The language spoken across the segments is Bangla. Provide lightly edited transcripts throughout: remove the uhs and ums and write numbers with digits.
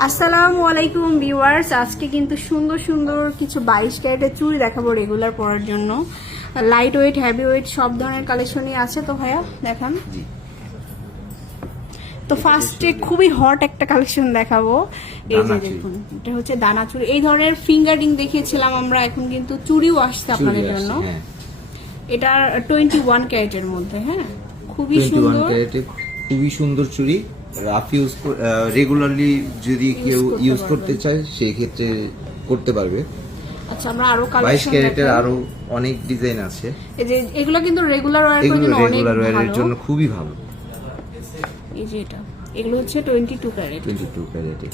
আসসালামু আলাইকুম ভিউয়ার্স, আজকে কিন্তু সুন্দর সুন্দর কিছু 22 ক্যারেটের চুড়ি দেখাবো রেগুলার পরার জন্য। লাইট ওয়েট, হেভি ওয়েট সব ধরনের কালেকশনই আছে। তো ভাইয়া দেখান। তো ফার্স্টে খুবই হট একটা কালেকশন দেখাবো। এই যে দেখুন, এটা হচ্ছে দানা চুড়ি। এই ধরনের ফিঙ্গার রিং দেখিয়েছিলাম আমরা, এখন কিন্তু চুড়িও আসছে আপনাদের জন্য। এটা 21 ক্যারেটের মধ্যে, হ্যাঁ খুবই সুন্দর, খুবই সুন্দর চুড়ি। রাফ ইউজ রেগুলারলি যদি কেউ ইউজ করতে চায় সেই ক্ষেত্রে করতে পারবে। আচ্ছা, আমরা আরো 22 ক্যারেটের আরো অনেক ডিজাইন আছে। এই যে এগুলো কিন্তু রেগুলার ওয়্যারের জন্য অনেক রেগুলার ওয়্যারের ভালো। জন্য খুবই ভালো। এই যে এগুলো হচ্ছে 22 ক্যারেট। 22 ক্যারেটের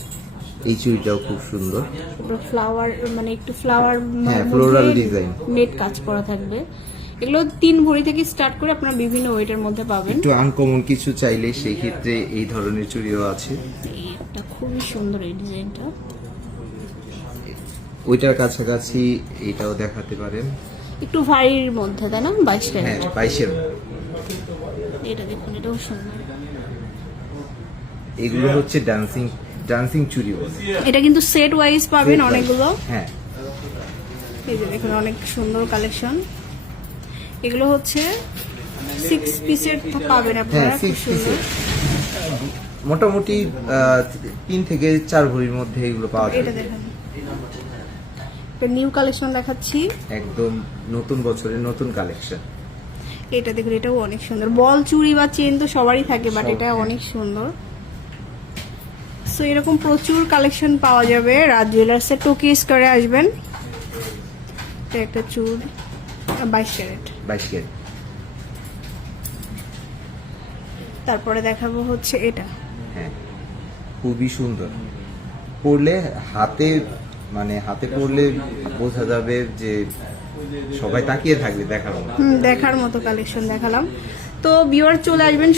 এই চুড়িটাও খুব সুন্দর। ফ্লাওয়ার মানে একটু ফ্লাওয়ার ফ্লোরাল ডিজাইন, নেট কাজ করা থাকবে। এগুলো 3 ভরি থেকে স্টার্ট করে আপনারা বিভিন্ন ওয়েটের মধ্যে পাবেন। একটু আনকমন কিছু চাইলে সেই ক্ষেত্রে এই ধরনের চুড়িও আছে। এটা খুবই সুন্দর এই ডিজাইনটা। ওইটার কাছাকাছি এটাও দেখাতে পারেন, একটু ভারীর মধ্যে, তাই না? 22 ক্যারেট। 22-এর। এটা দেখুন, এটাও সুন্দর। এগুলো হচ্ছে ডান্সিং চুড়ি। এটা কিন্তু সেট ওয়াইজ পাবেন অনেকগুলো। হ্যাঁ, এই যে দেখুন, অনেক সুন্দর কালেকশন। এগুলো হচ্ছে 6 পিসের পাবেন আপনারা। 6 পিসের মোটামুটি 3 থেকে 4 ভরির মধ্যে এগুলো পাওয়া যায়। এটা দেখুন, এটা নিউ কালেকশন দেখাচ্ছি, একদম নতুন বছরের নতুন কালেকশন। এটা দেখুন, এটাও অনেক সুন্দর। বল চুড়ি বা চেন তো সবারই থাকে, বাট এটা অনেক সুন্দর। সো এরকম প্রচুর কালেকশন পাওয়া যাবে রাজ জুয়েলার্সে। টোকি স্কয়ারে আসবেন। এটা একটা চুড় 22 ক্যারেট। তারপরে দেখাবো হচ্ছে এটা। হ্যাঁ, খুবই সুন্দর। পরলে হাতে পরলে বোঝা যাবে যে সবাই তাকিয়ে থাকবে দেখার মতো। দেখার মতো কালেকশন দেখালাম। তো ভিউয়ার চলে আসবেন